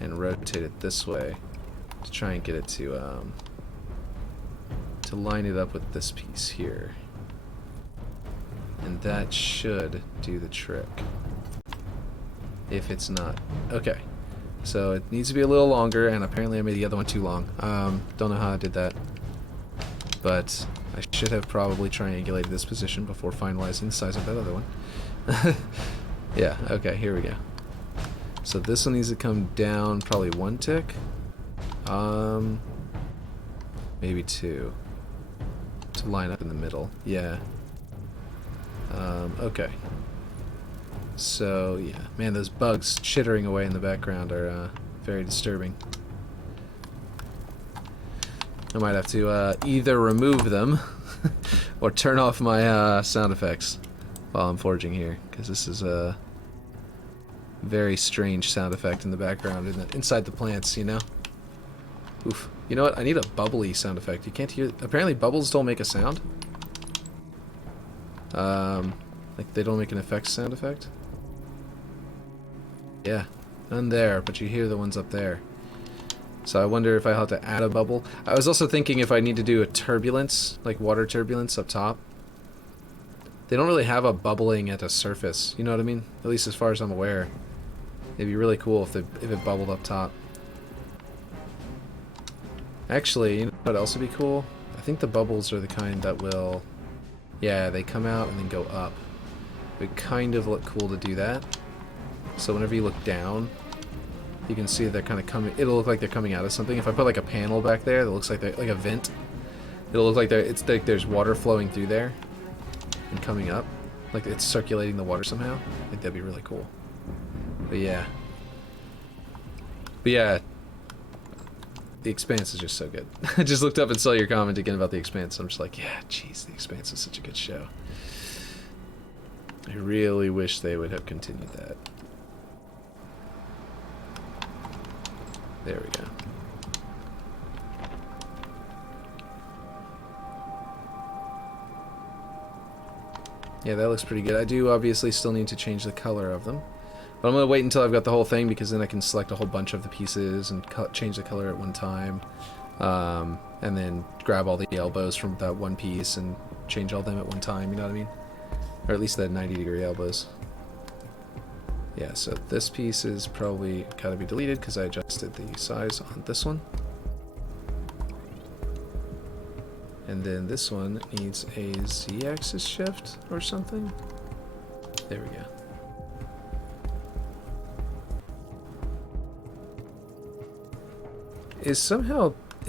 and rotate it this way to try and get it to line it up with this piece here. And that should do the trick. If it's not. Okay. So it needs to be a little longer, and apparently I made the other one too long. Don't know how I did that. But I should have probably triangulated this position before finalizing the size of that other one. Yeah, okay, here we go. So this one needs to come down probably 1 tick. Maybe 2. To line up in the middle. Yeah. Okay. So, yeah. Man, those bugs chittering away in the background are very disturbing. I might have to either remove them or turn off my sound effects while I'm forging here, because this is a very strange sound effect in the background inside the plants, you know? Oof. You know what? I need a bubbly sound effect. You can't hear... Apparently bubbles don't make a sound. Like they don't make an effects sound effect. Yeah, none there, but you hear the ones up there. So I wonder if I have to add a bubble. I was also thinking if I need to do a turbulence, like water turbulence up top. They don't really have a bubbling at a surface, you know what I mean? At least as far as I'm aware. It'd be really cool if it bubbled up top. Actually, you know what else would be cool? I think the bubbles are the kind that will... Yeah, they come out and then go up. It would kind of look cool to do that. So whenever you look down, you can see they're kind of coming... It'll look like they're coming out of something. If I put like a panel back there that looks like like a vent, it'll look like it's like there's water flowing through there and coming up. Like it's circulating the water somehow. I think that'd be really cool. But yeah. The Expanse is just so good. I just looked up and saw your comment again about The Expanse. I'm just like, yeah, jeez, The Expanse is such a good show. I really wish they would have continued that. There we go. Yeah, that looks pretty good. I do obviously still need to change the color of them. But I'm going to wait until I've got the whole thing, because then I can select a whole bunch of the pieces and change the color at one time. And then grab all the elbows from that one piece and change all them at one time, you know what I mean? Or at least the 90-degree elbows. Yeah, so this piece is probably got to be deleted because I adjusted the size on this one. And then this one needs a Z-axis shift or something. There we go. Is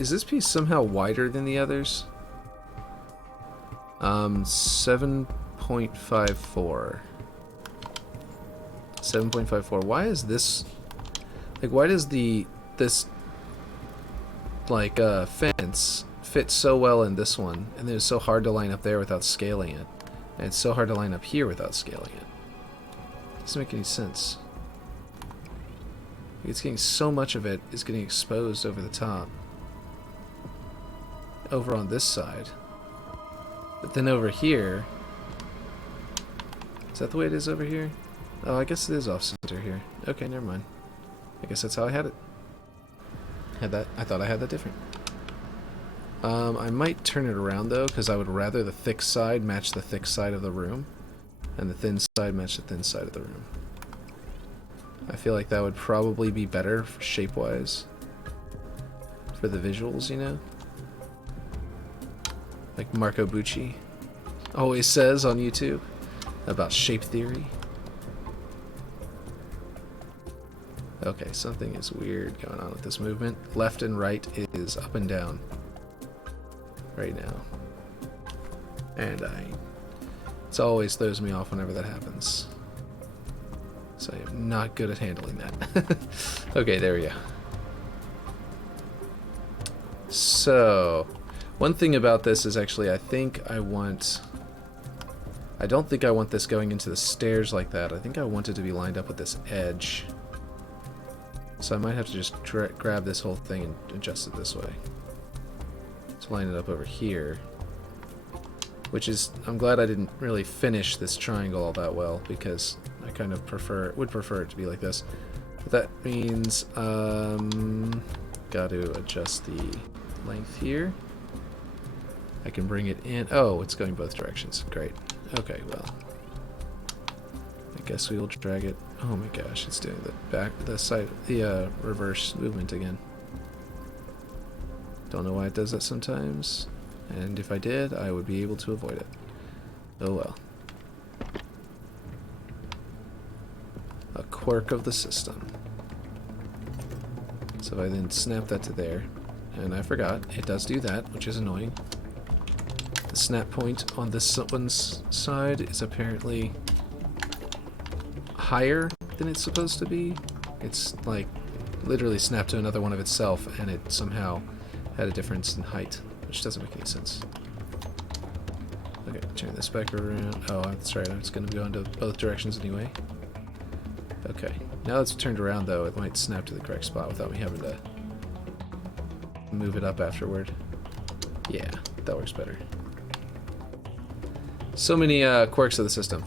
this piece somehow wider than the others? 7.54. 7.54. Why is this, like, why does this fence fit so well in this one, and then it's so hard to line up there without scaling it, and it's so hard to line up here without scaling it? Doesn't make any sense. It's getting so much of it is getting exposed over the top. Over on this side. But then over here, is that the way it is over here? Oh, I guess it is off center here. Okay, never mind. I guess that's how I had it. I thought I had that different. I might turn it around though, because I would rather the thick side match the thick side of the room, and the thin side match the thin side of the room. I feel like that would probably be better for shape-wise. For the visuals, you know? Like Marco Bucci always says on YouTube about shape theory. Okay, something is weird going on with this movement. Left and right is up and down right now. And it always throws me off whenever that happens. So I am not good at handling that. Okay, there we go. So, one thing about this is actually I don't think I want this going into the stairs like that. I think I want it to be lined up with this edge. So I might have to just grab this whole thing and adjust it this way. To line it up over here. Which is, I'm glad I didn't really finish this triangle all that well, because I kind of would prefer it to be like this. But that means, got to adjust the length here. I can bring it in. Oh, it's going both directions. Great. Okay, well, I guess we will drag it. Oh my gosh, it's doing the reverse movement again. Don't know why it does that sometimes. And if I did, I would be able to avoid it. Oh well. A quirk of the system. So if I then snap that to there, and I forgot, it does do that, which is annoying. The snap point on this one's side is apparently higher than it's supposed to be. It's like literally snapped to another one of itself, and it somehow had a difference in height, which doesn't make any sense. Okay, turn this back around. Oh, that's right, it's going to go into both directions anyway. Okay, now it's turned around though, it might snap to the correct spot without me having to move it up afterward. Yeah, that works better. So many quirks of the system.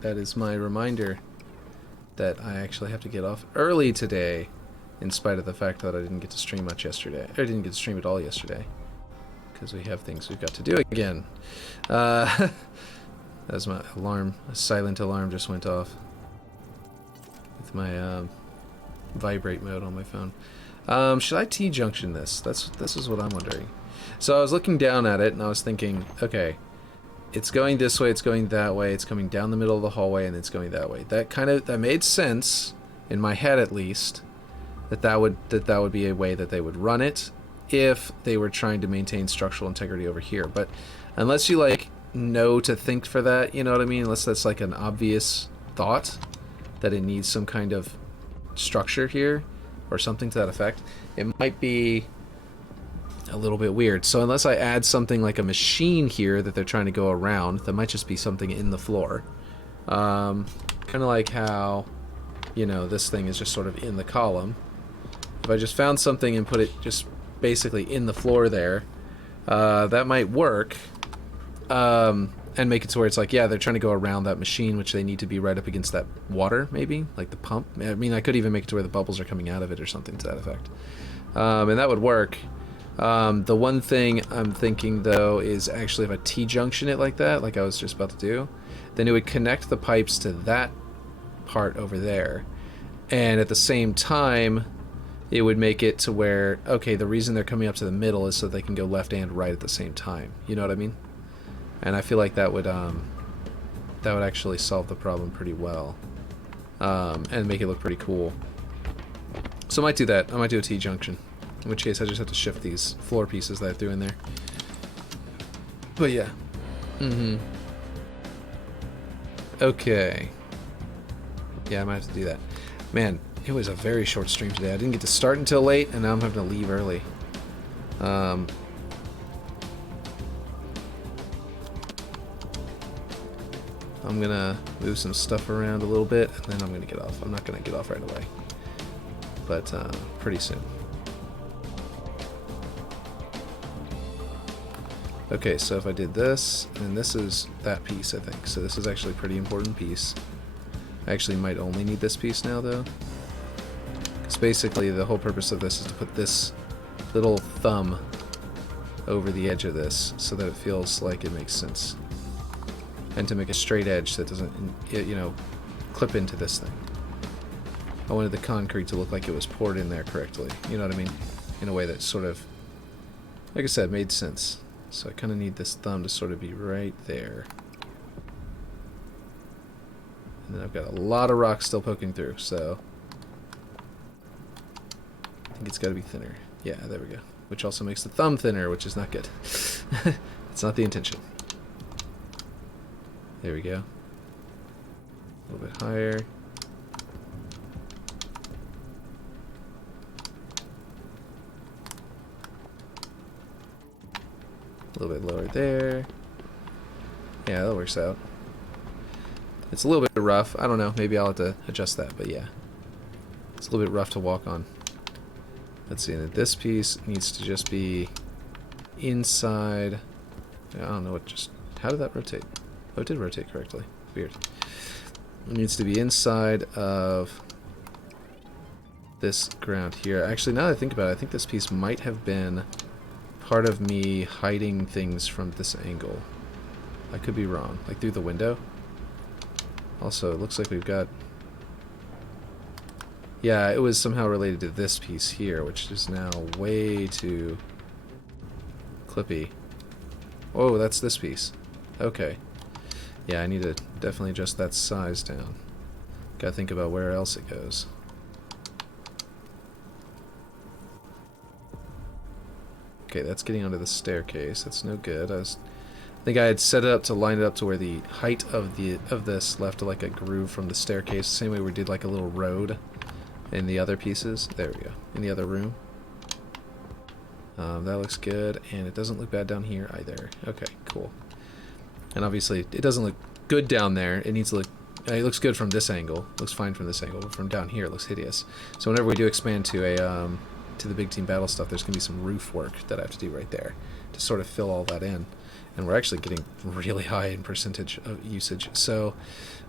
That is my reminder that I actually have to get off early today, in spite of the fact that I didn't get to stream much yesterday. I didn't get to stream at all yesterday, because we have things we've got to do again. That was my alarm. A silent alarm just went off with my vibrate mode on my phone. Should I T-junction this? This is what I'm wondering. So I was looking down at it and I was thinking, okay, it's going this way, it's going that way, it's coming down the middle of the hallway, and it's going that way. That made sense in my head, at least, that would be a way that they would run it if they were trying to maintain structural integrity over here. But unless you like know to think for that, you know what I mean? Unless that's like an obvious thought that it needs some kind of structure here or something to that effect, it might be a little bit weird. So unless I add something like a machine here that they're trying to go around, that might just be something in the floor. Kind of like how, you know, this thing is just sort of in the column. If I just found something and put it just basically in the floor there, that might work. And make it to where it's like, yeah, they're trying to go around that machine, which they need to be right up against that water, maybe, like the pump. I mean, I could even make it to where the bubbles are coming out of it or something to that effect. And that would work. The one thing I'm thinking, though, is actually if I T-junction it like that, like I was just about to do, then it would connect the pipes to that part over there. And at the same time, it would make it to where, okay, the reason they're coming up to the middle is so they can go left and right at the same time. You know what I mean? And I feel like that would actually solve the problem pretty well, and make it look pretty cool. So I might do that. I might do a T-junction, in which case I just have to shift these floor pieces that I threw in there. But yeah. Okay. Yeah, I might have to do that. Man, it was a very short stream today. I didn't get to start until late, and now I'm having to leave early. I'm gonna move some stuff around a little bit, and then I'm gonna get off. I'm not gonna get off right away, but pretty soon. Okay, so if I did this, and this is that piece, I think. So this is actually a pretty important piece. I actually might only need this piece now, though. Because basically the whole purpose of this is to put this little thumb over the edge of this so that it feels like it makes sense. And to make a straight edge that doesn't, you know, clip into this thing. I wanted the concrete to look like it was poured in there correctly. You know what I mean? In a way that sort of, like I said, made sense. So I kind of need this thumb to sort of be right there. And then I've got a lot of rocks still poking through, so I think it's got to be thinner. Yeah, there we go. Which also makes the thumb thinner, which is not good. It's not the intention. There we go. A little bit higher. A little bit lower there. Yeah, that works out. It's a little bit rough. I don't know. Maybe I'll have to adjust that, but yeah. It's a little bit rough to walk on. Let's see. And this piece needs to just be inside. I don't know what just... How did that rotate? Oh, it did rotate correctly. Weird. It needs to be inside of this ground here. Actually, now that I think about it, I think this piece might have been part of me hiding things from this angle. I could be wrong. Like through the window. Also, it looks like we've got... Yeah, it was somehow related to this piece here, which is now way too clippy. Oh, that's this piece. Okay. Yeah, I need to definitely adjust that size down. Gotta think about where else it goes. Okay, that's getting onto the staircase. That's no good. I think I had set it up to line it up to where the height of this left like a groove from the staircase, same way we did like a little road in the other pieces. There we go. In the other room. That looks good, and it doesn't look bad down here either. Okay, cool. And obviously, it doesn't look good down there. It needs to look... It looks good from this angle. It looks fine from this angle, but from down here, it looks hideous. So whenever we do expand to a to the big team battle stuff, there's going to be some roof work that I have to do right there to sort of fill all that in. And we're actually getting really high in percentage of usage. So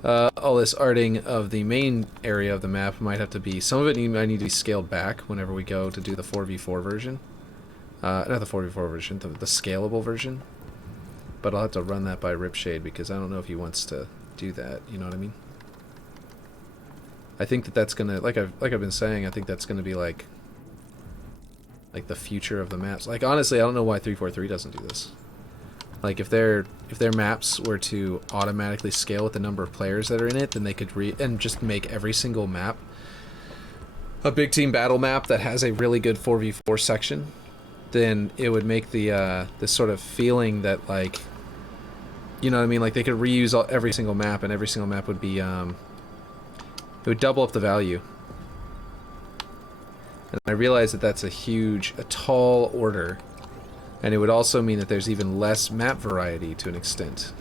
all this arting of the main area of the map might have to be... Some of it might need to be scaled back whenever we go to do the 4v4 version. Not the 4v4 version, the scalable version. But I'll have to run that by Ripshade because I don't know if he wants to do that. You know what I mean? I think that that's gonna, like I've been saying, I think that's gonna be like the future of the maps. Like honestly, I don't know why 343 doesn't do this. Like if they're if their maps were to automatically scale with the number of players that are in it, then they could and just make every single map a big team battle map that has a really good 4v4 section. Then it would make the this sort of feeling that, like, you know what I mean, like they could reuse every single map, and every single map would be it would double up the value. And I realize that that's a tall order, and it would also mean that there's even less map variety to an extent.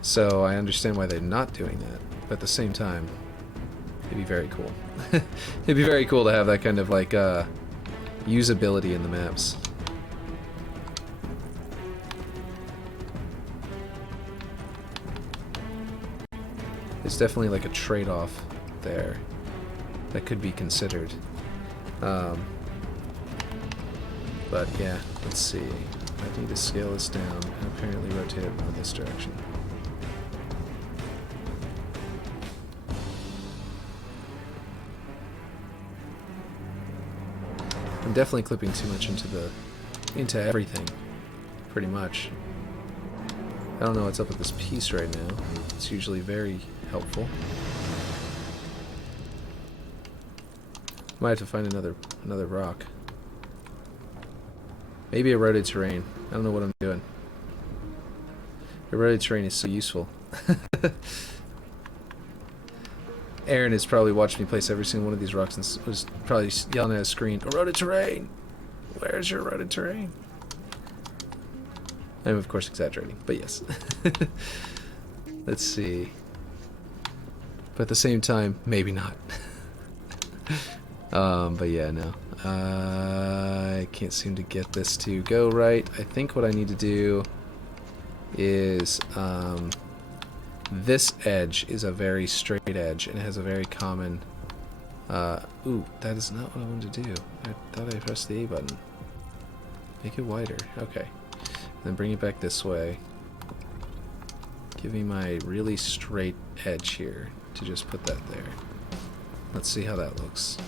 So I understand why they're not doing that, but at the same time, it'd be very cool. It'd be very cool to have that kind of, like, usability in the maps. There's definitely, like, a trade-off there that could be considered. But yeah, let's see. I need to scale this down and apparently rotate it in this direction. I'm definitely clipping too much into everything, pretty much. I don't know what's up with this piece right now. It's usually very helpful. Might have to find another rock. Maybe eroded terrain. I don't know what I'm doing. Eroded terrain is so useful. Aaron has probably watched me place every single one of these rocks and was probably yelling at his screen, "Eroded terrain! Where's your eroded terrain?" I'm of course exaggerating, but yes. Let's see. But at the same time, maybe not. But yeah, no. I can't seem to get this to go right. I think what I need to do is, this edge is a very straight edge, and it has a very common, ooh, that is not what I wanted to do. I thought I pressed the A button. Make it wider, okay. Then bring it back this way. Give me my really straight edge here to just put that there. Let's see how that looks.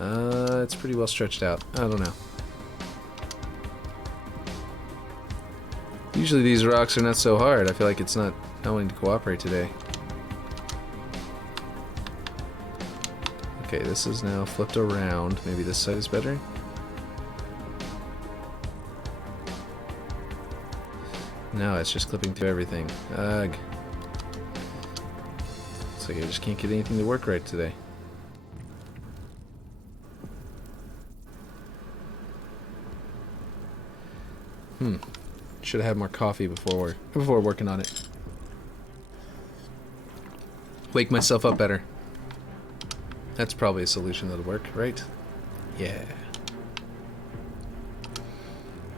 It's pretty well stretched out. I don't know. Usually these rocks are not so hard. I feel like it's not wanting to cooperate today. Okay, this is now flipped around. Maybe this side is better? No, it's just clipping through everything. Ugh. It's like I just can't get anything to work right today. Should have had more coffee before working on it. Wake myself up better. That's probably a solution that'll work, right? Yeah.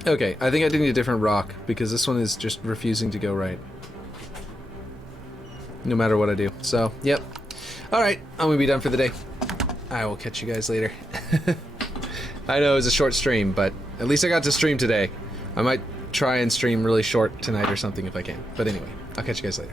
Okay, I think I need a different rock because this one is just refusing to go right. No matter what I do. So, yep. Alright, I'm gonna be done for the day. I will catch you guys later. I know it was a short stream, but at least I got to stream today. I might try and stream really short tonight or something if I can. But anyway, I'll catch you guys later.